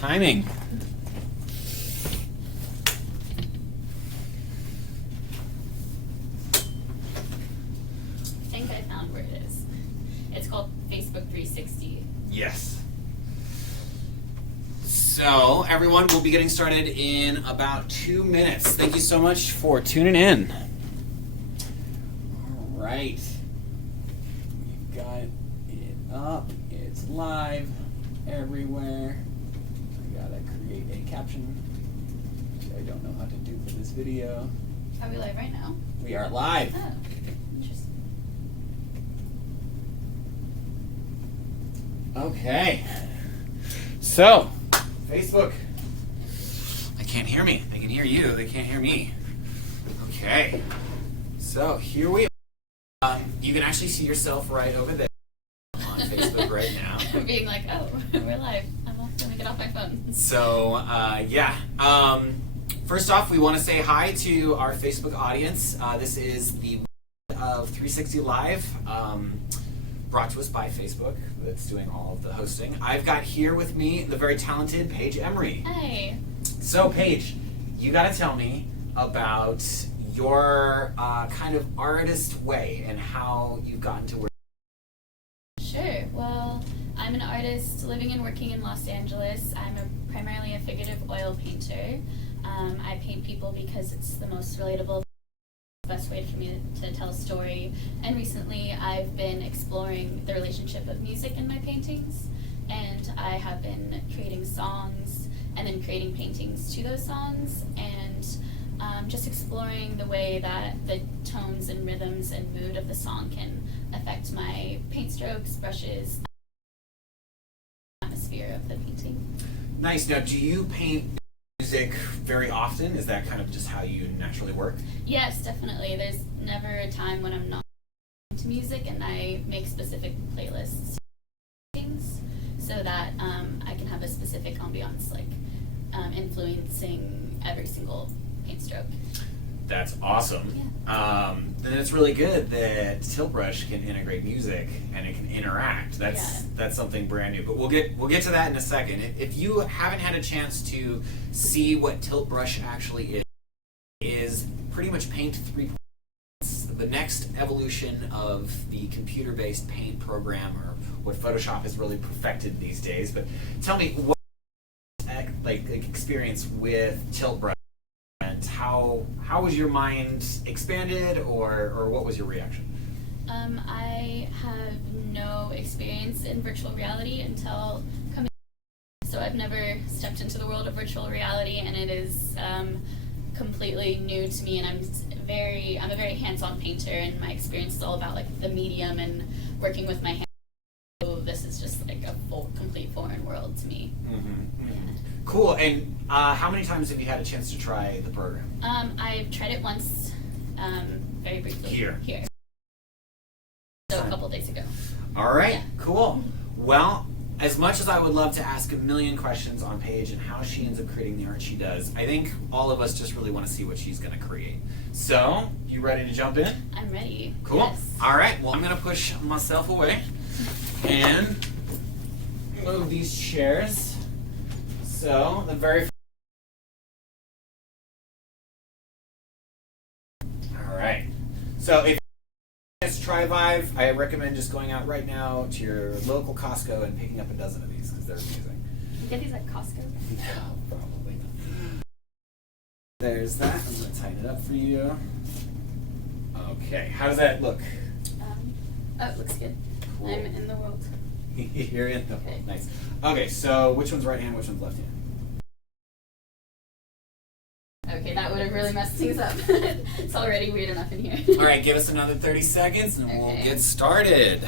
Timing. I think I found where it is. It's called Facebook 360. Yes. So, everyone, we'll be getting started in about 2 minutes. Thank you so much for tuning in. All right. We've got it up. It's live everywhere. I gotta create a caption, which I don't know how to do for this video. Are we live right now? We are live. Oh, interesting. Okay. So, Facebook. They can't hear me. They can hear you. They can't hear me. Okay. So, here we are. You can actually see yourself right over there on Facebook right now. Being like, oh, we're live. I'm going to get off my phone. So, yeah. First off, we want to say hi to our Facebook audience. This is the of 360 Live, brought to us by Facebook, that's doing all of the hosting. I've got here with me the very talented Paige Emery. Hey. So, Paige, you got to tell me about your kind of artist way and how you've gotten to where. Sure. Well, I'm an artist living and working in Los Angeles. I'm primarily a figurative oil painter. I paint people because it's the most relatable, best way for me to tell a story. And recently I've been exploring the relationship of music in my paintings, and I have been creating songs and then creating paintings to those songs, and just exploring the way that the tones and rhythms and mood of the song can affect my paint strokes, brushes, atmosphere of the painting. Nice. Now, do you paint music very often? Is that kind of just how you naturally work? Yes, definitely. There's never a time when I'm not into music, and I make specific playlists things so that I can have a specific ambiance, like influencing every single paint stroke. That's awesome. Yeah. Then it's really good that Tilt Brush can integrate music and it can interact. That's something brand new. But we'll get to that in a second. If you haven't had a chance to see what Tilt Brush actually is pretty much Paint 3.0. It's the next evolution of the computer-based paint program, or what Photoshop has really perfected these days. But tell me, what experience with Tilt Brush? How was your mind expanded, or what was your reaction? I have no experience in virtual reality until coming, so I've never stepped into the world of virtual reality, and it is completely new to me. And I'm a very hands-on painter, and my experience is all about like the medium and working with my hands. So this is just like a complete foreign world to me. Mm-hmm. Yeah. Cool. And how many times have you had a chance to try the program? I've tried it once, very briefly. Here. So a couple days ago. All right. Yeah. Cool. Well, as much as I would love to ask a million questions on Paige and how she ends up creating the art she does, I think all of us just really want to see what she's going to create. So, you ready to jump in? I'm ready. Cool. Yes. All right. Well, I'm going to push myself away and move these chairs. So, the very all right. So, if to try Vive, I recommend just going out right now to your local Costco and picking up a dozen of these because they're amazing. You get these at Costco? No, probably not. There's that. I'm going to tighten it up for you. Okay, how does that look? Oh, it looks good. Cool. I'm in the world. You're in the Okay. Nice. Okay, so which one's right hand, which one's left hand? Okay, that would have really messed things up. It's already weird enough in here. All right, give us another 30 seconds and we'll Okay. get started.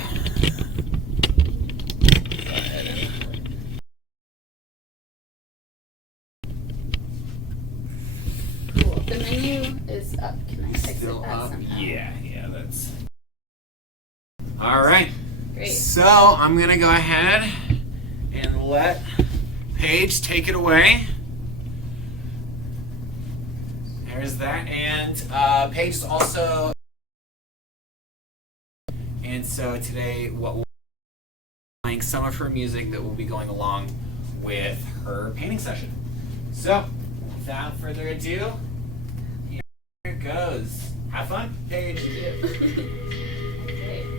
Cool. The menu is up. Can I fix Still that up? somehow? Yeah, that's. All right. Great. So I'm going to go ahead and let Paige take it away. There's that. And Paige is also. And so today, what we'll be playing some of her music that will be going along with her painting session. So, without further ado, here it goes. Have fun, Paige. Thank you. Okay.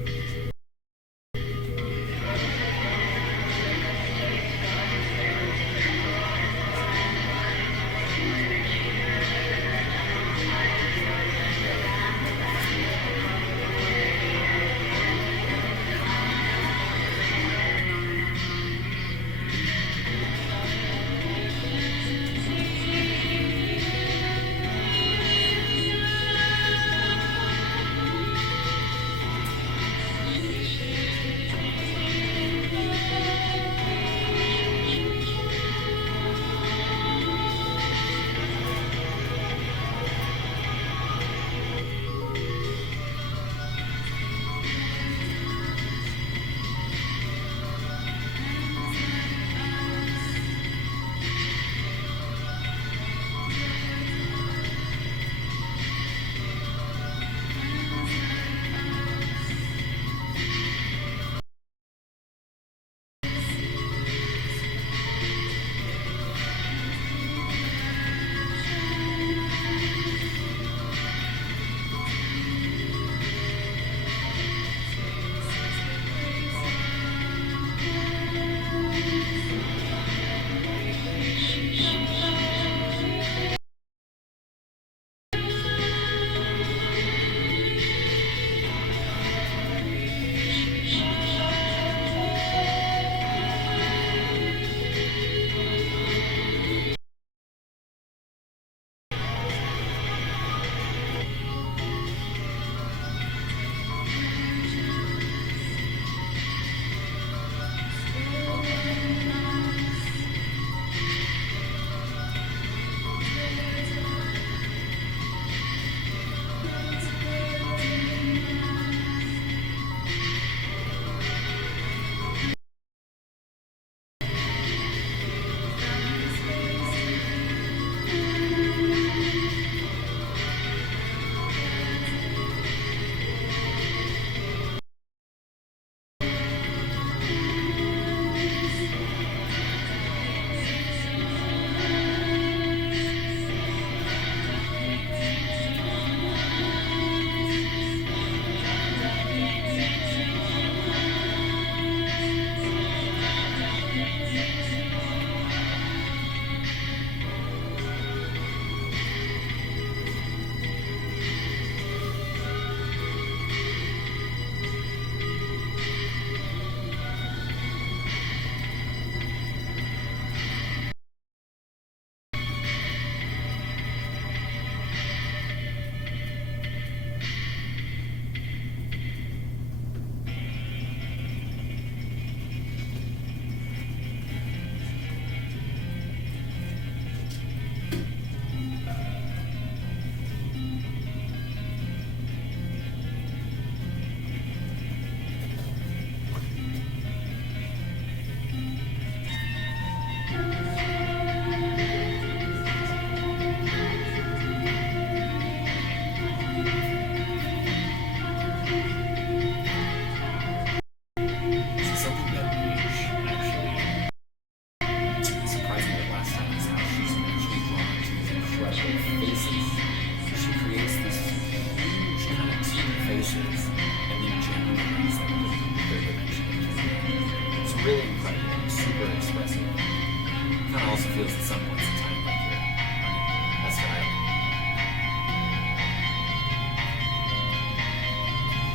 feels at some points in time like you're on a style.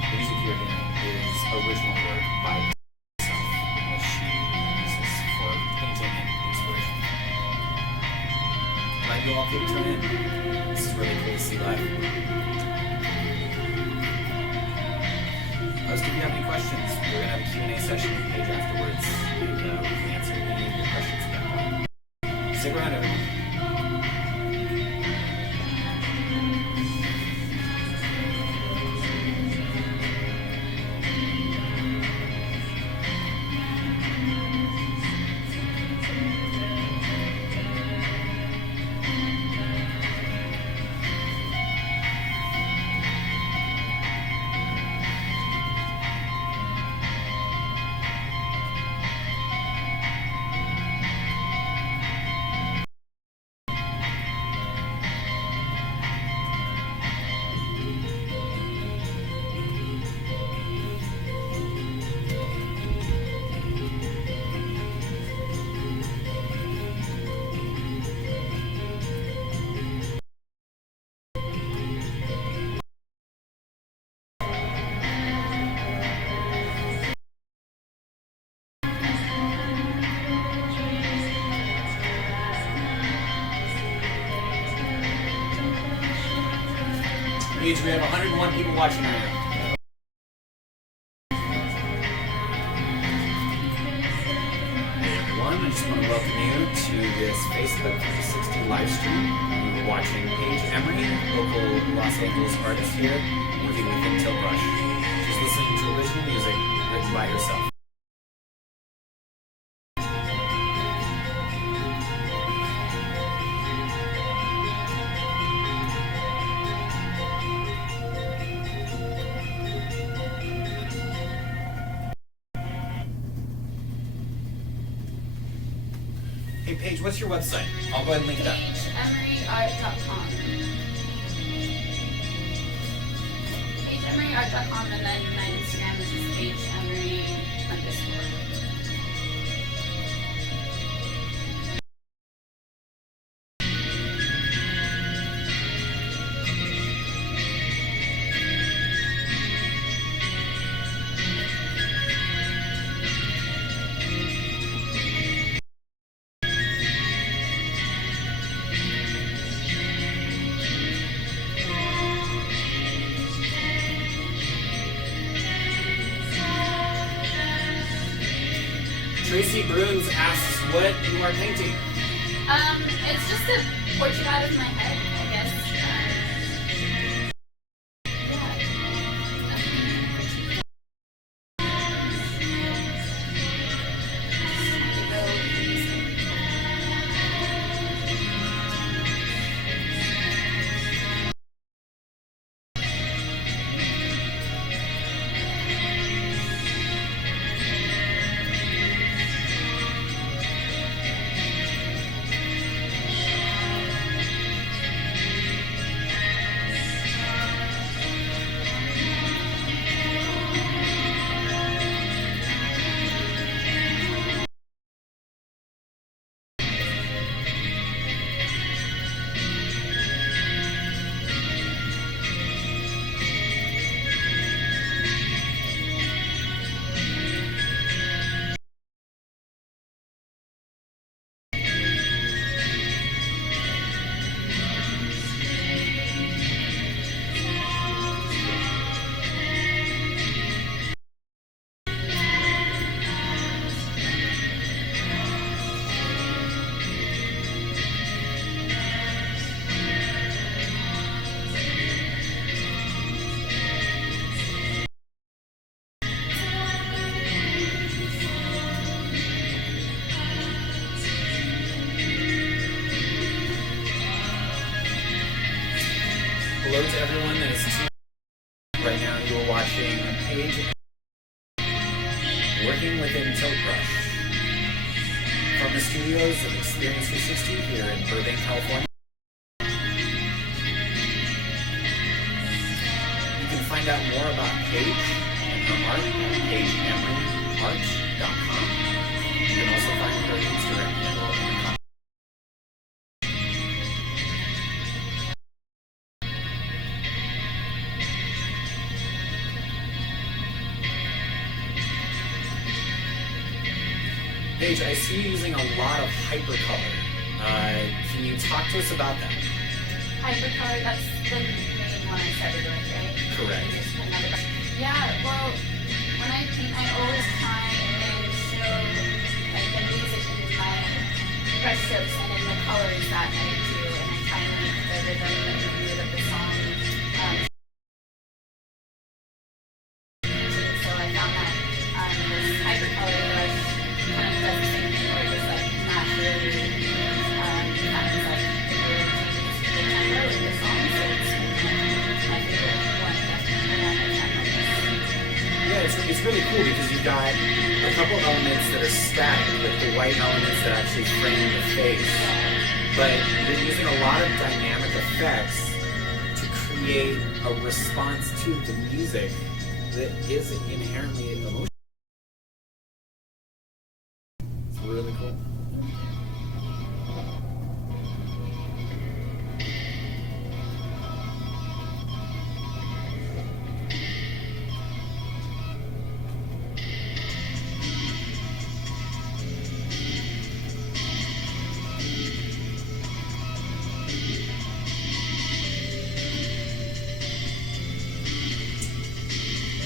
The music you're hearing is original work by herself, which she uses for painting and inspiration. Glad you all could tune in. This is really cool to see live. Post if you have any questions. We're going to have a Q&A session with Paige afterwards, and we can answer any of your questions at that point. Stick around, everyone. Paige, we have 101 people watching right now. Hey everyone, I just want to welcome you to this Facebook 360 live stream. You're watching Paige Emery, local Los Angeles artist here, working within Tiltbrush. She's listening to original music written by herself. Hey Paige, what's your website? I'll go ahead and link it up. PaigeEmeryArt.com. PaigeEmeryArt.com, and then my Instagram is just PaigeEmery_. Tracy Bruins asks what you are painting. It's just a portrait out of my head, I guess. Hello to everyone that is tuned in. Right now you are watching Paige working within Tiltbrush from the studios of Experience 360 here in Burbank, California. You can find out more about Paige and her art at PaigeEmeryArt.com. You can also find her Instagram handle in the comments. Paige, I see you using a lot of hypercolor. Can you talk to us about that? Hypercolor, that's the main one I started with, right? Correct. Yeah, well, when I paint, I always try and show like the music in my brush strokes and in the colors that I do, and I try and make the rhythm and the mood of the song. So I found that this hypercolor brush kind of does the same thing, where it just like naturally kind of like the mood changes the tempo of the song. So it's my favorite one, definitely. And I try my best. Yeah, it's really cool because you've got a couple elements that are static, like the white elements that actually frame the face. But you're using a lot of dynamic effects to create a response to the music that is inherently emotional. It's really cool.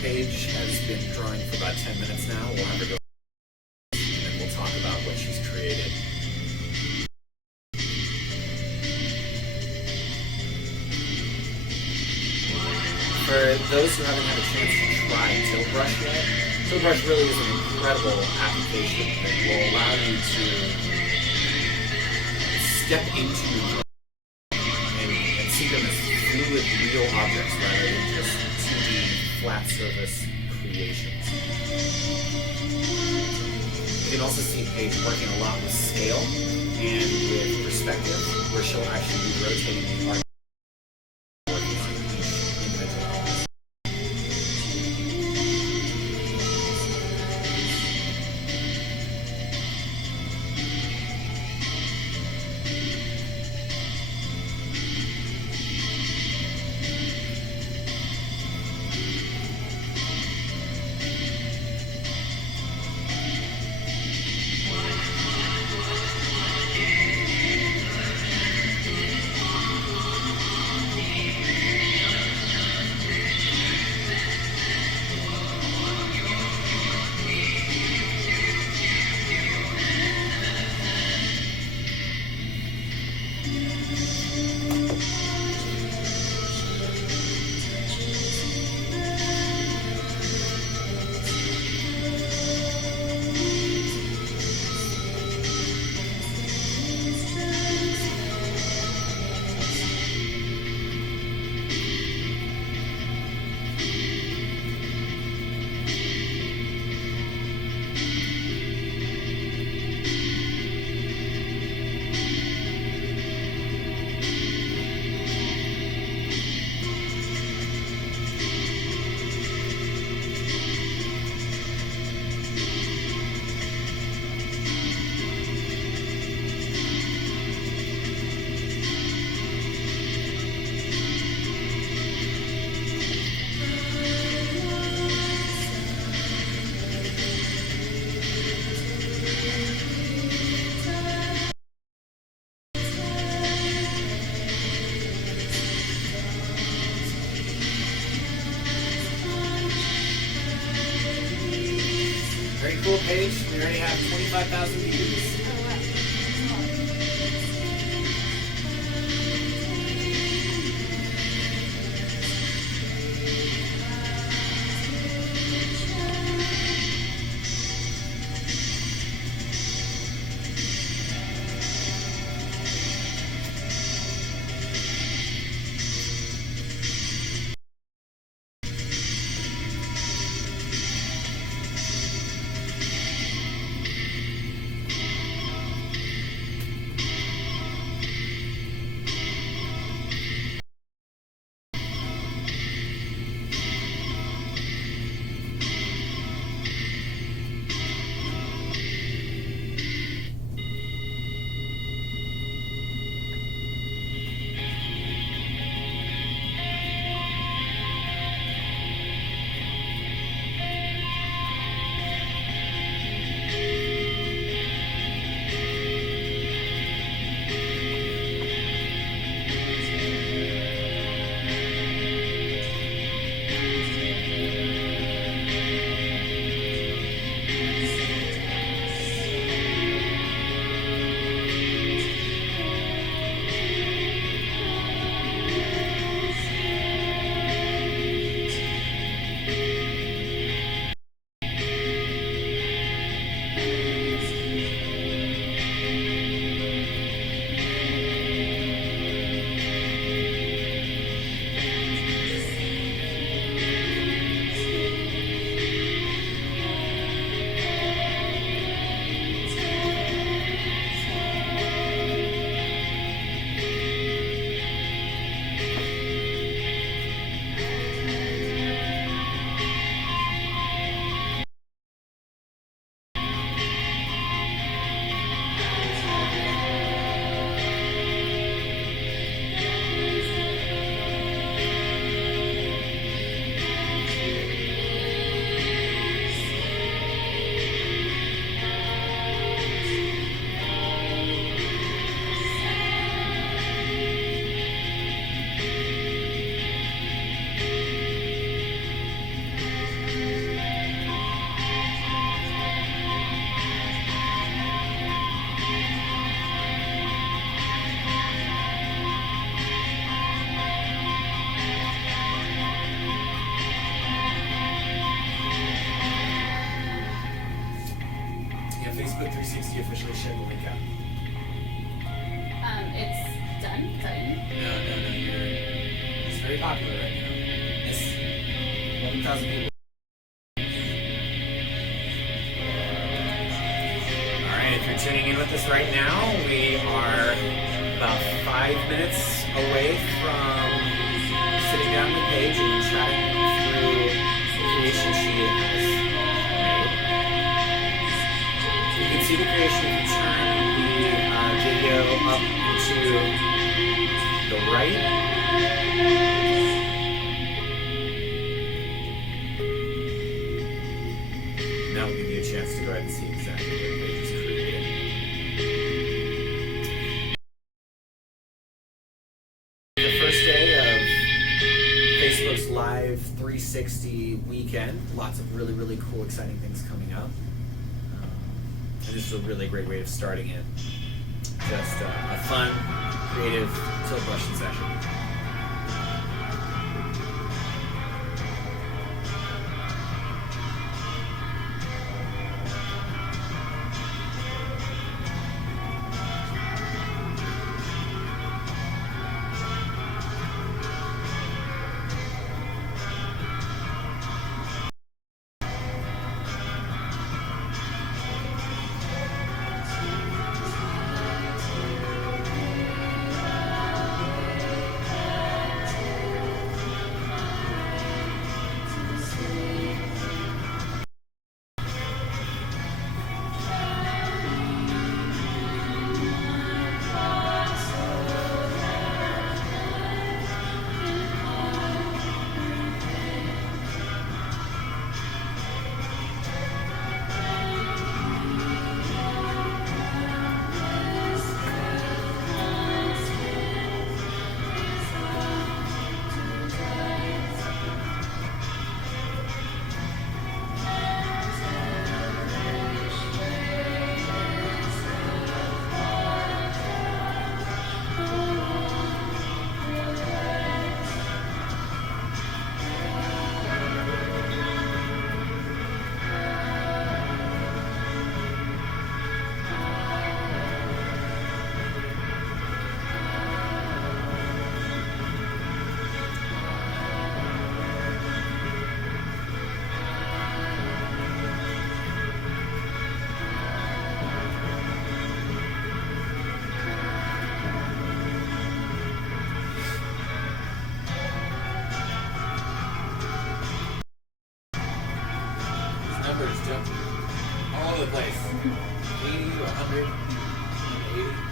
Paige has been drawing for about 10 minutes now. We'll have her go and then we'll talk about what she's created. For those who haven't had a chance to try Tilt Brush yet, Tilt Brush really is an incredible application that will allow you to step into your drawing and see them as fluid, real objects rather than just 2D flat surface creations. You can also see Paige working a lot with scale and with perspective, where she'll actually be rotating the art. Very cool, Paige. We already have 25,000 views. actually share the link out. It's done. Is that what you mean? No. It's very popular right now. It's 11,000 people. Alright, if you're tuning in with us right now, we are about 5 minutes away from sitting down with Paige and chatting through the creation she has made. You can see the creation if you turn the video up to the right. That will give you a chance to go ahead and see exactly what Paige is creating. The first day of Facebook's Live 360 weekend. Lots of really, really cool, exciting things coming up. And this is a really great way of starting it. Just a fun, creative tilt brushing session. Numbers jump all over the place. 80 to 100, 80.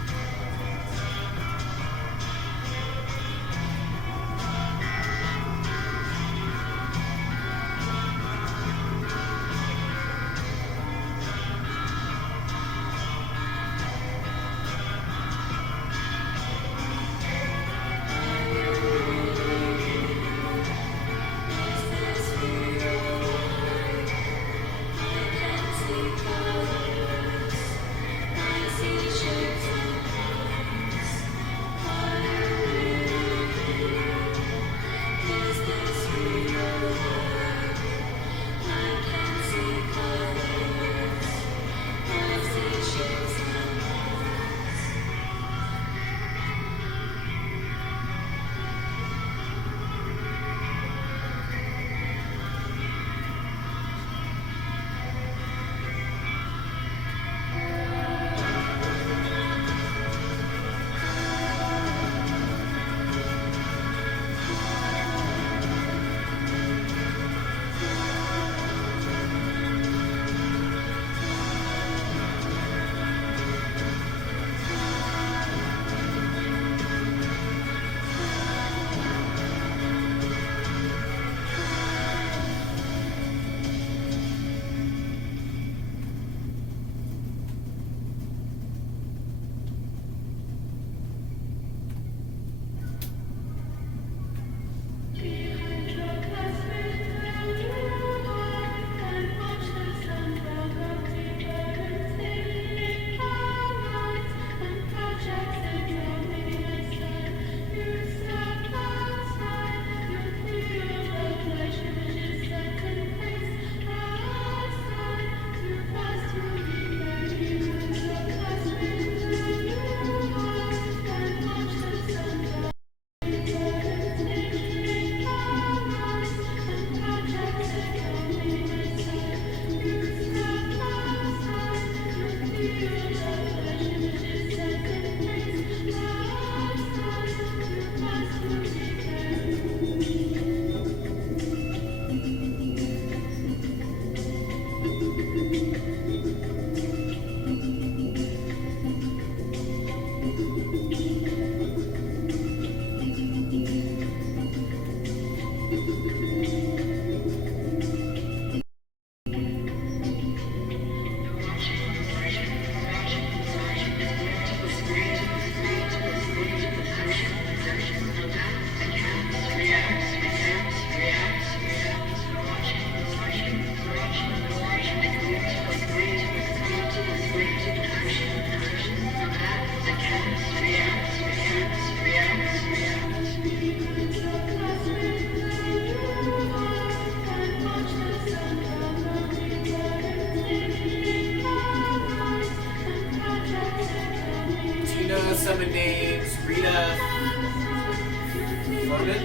it?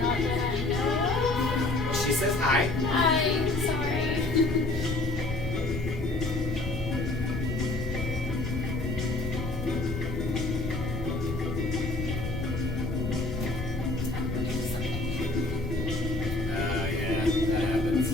Not that I know. Well, she says hi. Hi, sorry. Oh yeah, that happens.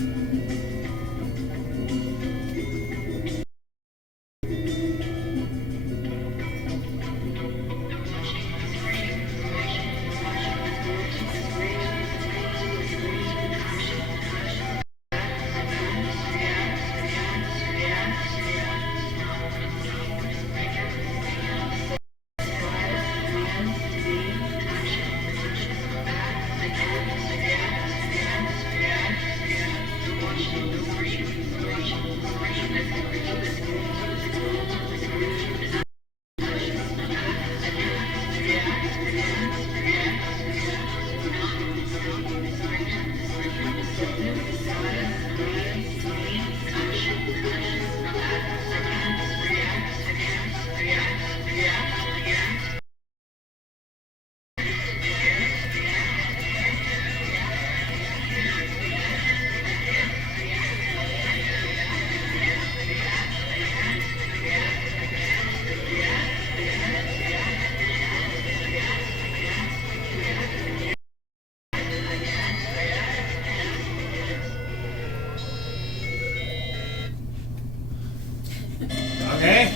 Okay.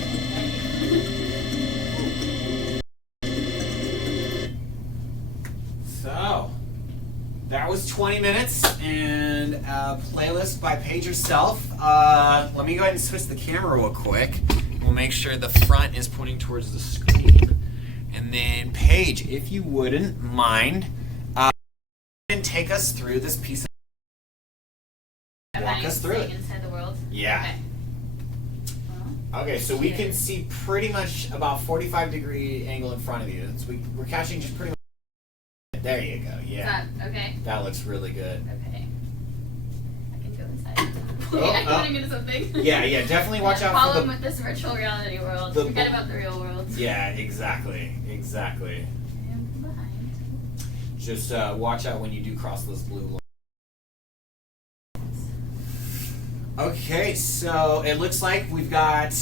So, that was 20 minutes and a playlist by Paige herself. Let me go ahead and switch the camera real quick. We'll make sure the front is pointing towards the screen. And then, Paige, if you wouldn't mind, and take us through this piece of... Walk us through it. Inside the world? Yeah. Okay. Okay, so we can see pretty much about 45-degree angle in front of you. We're catching just pretty much... There you go, yeah. Is that okay? That looks really good. Okay. I can go inside. Oh, Getting into something. Yeah, definitely watch out Problem for the... with this virtual reality world. the- Forget about the real world. Yeah, exactly. And behind. Just watch out when you do cross those blue lines. Okay, so it looks like we've got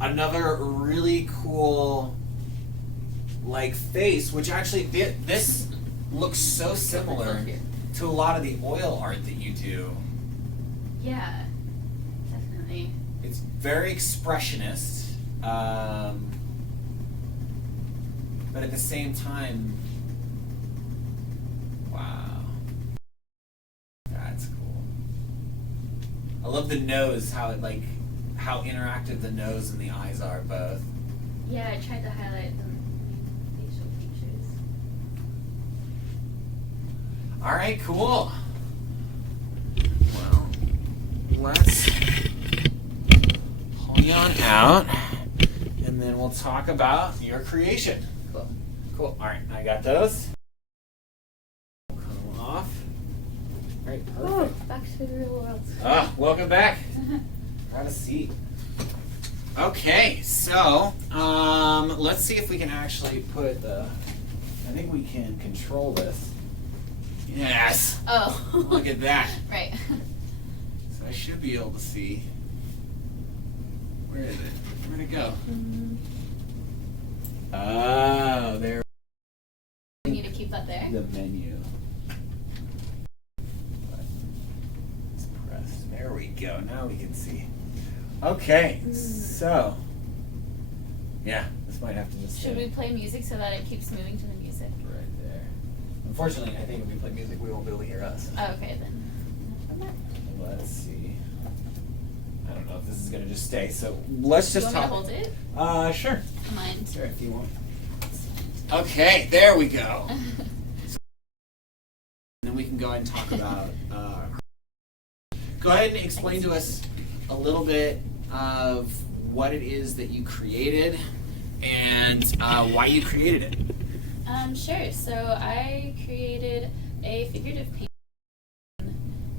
another really cool face, which actually this looks so similar to a lot of the oil art that you do. Yeah, definitely. It's very expressionist, but at the same time, wow, that's cool. I love the nose, how interactive the nose and the eyes are both. Yeah, I tried to highlight the facial features. All right, cool. Well, let's pull you on out, and then we'll talk about your creation. Cool. All right, I got those. Come off. All right, perfect. Oh, back to the real world. Welcome back. Have a seat. Okay, so let's see if we can actually put the... I think we can control this. Yes. Oh. Look at that. Right. So I should be able to see. Where is it? Where'd it go? Oh, there. We need to keep that there. The menu. It's pressed. There we go. Now we can see. Okay, so yeah, this might have to just. Should we play music so that it keeps moving to the music? Right there. Unfortunately, I think if we play music, we won't be able to hear us. Oh, okay then. Let's see. I don't know if this is gonna just stay. So let's just You talk. want me to hold it? Sure. Mine. Sure, if you want. Okay, there we go. And then we can go ahead and talk about. Go ahead and explain to us a little bit of what it is that you created and why you created it. Sure. So I created a figurative painting in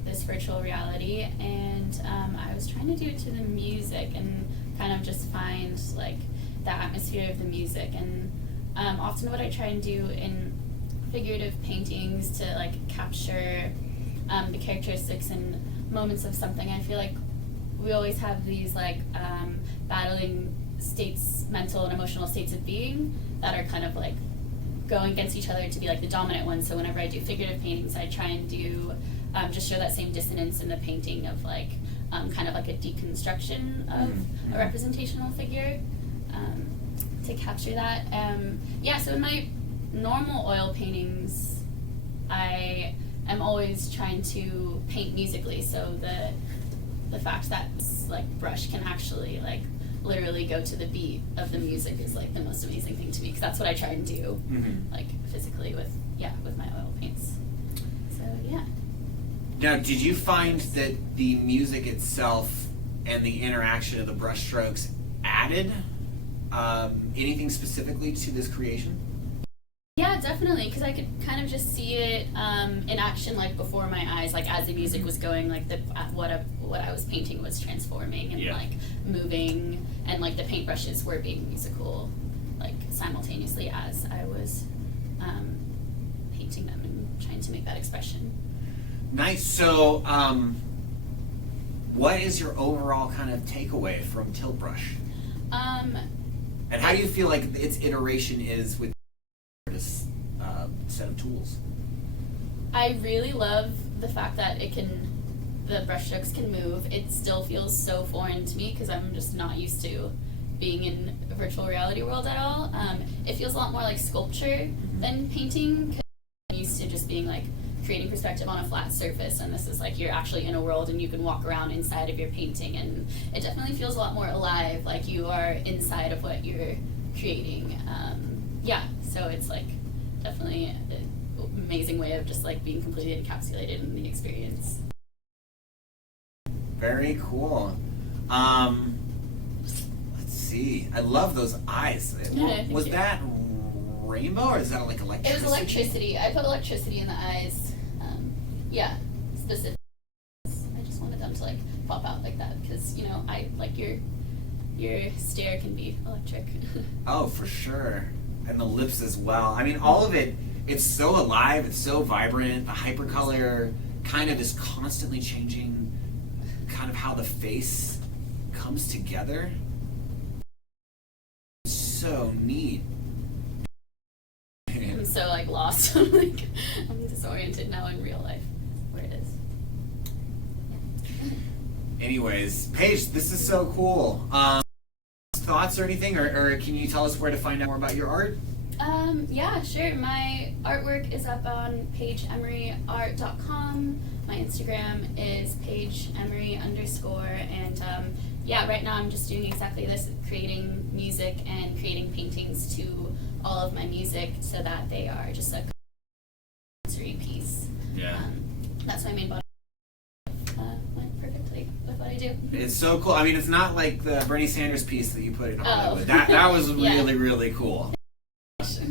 this virtual reality, and I was trying to do it to the music and kind of just find like the atmosphere of the music. And often what I try and do in figurative paintings to like capture the characteristics and moments of something. I feel like we always have these like battling states, mental and emotional states of being that are kind of like going against each other to be like the dominant one. So whenever I do figurative paintings, I try and do just show that same dissonance in the painting of like kind of like a deconstruction of a representational figure to capture that. So in my normal oil paintings, I am always trying to paint musically. So the fact that like brush can actually like literally go to the beat of the music is like the most amazing thing to me, because that's what I try and do like physically with my oil paints. So yeah. Now, did you find that the music itself and the interaction of the brush strokes added anything specifically to this creation? Yeah, definitely, because I could kind of just see it in action, like before my eyes, like as the music was going, like what I was painting was transforming and like moving, and like the paintbrushes were being musical, like simultaneously as I was painting them and trying to make that expression. Nice. So, what is your overall kind of takeaway from Tilt Brush? And how do you feel like its iteration is with this set of tools? I really love the fact that the brushstrokes can move. It still feels so foreign to me because I'm just not used to being in a virtual reality world at all. It feels a lot more like sculpture than painting, because I'm used to just being like creating perspective on a flat surface, and this is like you're actually in a world and you can walk around inside of your painting, and it definitely feels a lot more alive, like you are inside of what you're creating. So it's like definitely an amazing way of just like being completely encapsulated in the experience. Very cool. Let's see. I love those eyes. Was that rainbow, or is that like electricity? It was electricity. I put electricity in the eyes. Specifically. I just wanted them to like pop out like that because I like your stare can be electric. Oh, for sure. And the lips as well. I mean, all of it, it's so alive, it's so vibrant. The hypercolor kind of is constantly changing kind of how the face comes together. So neat. I'm so like lost. I'm disoriented now in real life where it is. Yeah. Anyways, Paige, this is so cool. Thoughts or anything, or can you tell us where to find out more about your art? Yeah, sure. My artwork is up on PaigeEmeryArt.com. My Instagram is PaigeEmery_, and right now I'm just doing exactly this, creating music and creating paintings to all of my music so that they are just a sensory piece. Yeah. That's my main body. Went perfectly with what I do. It's so cool. I mean, it's not like the Bernie Sanders piece that you put in Hollywood. That was really, really cool.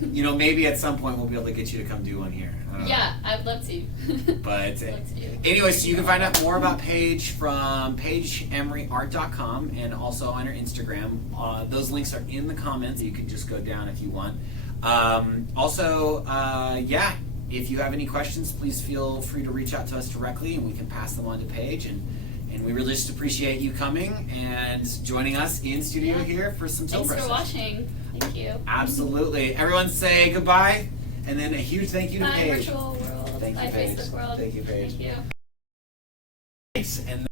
Maybe at some point we'll be able to get you to come do one here. Yeah, I'd love to. But anyway, so you can find out more about Paige from PaigeEmeryArt.com and also on her Instagram. Those links are in the comments. You can just go down if you want. If you have any questions, please feel free to reach out to us directly, and we can pass them on to Paige. And we really just appreciate you coming and joining us in studio here for some Tilt Brush. Thanks for watching. Thank you. Absolutely. Everyone say goodbye, and then a huge thank you to Bye, Paige. virtual world. Thank you, Bye, Paige. Facebook world. Thank you, Paige. Thank you. Thanks. And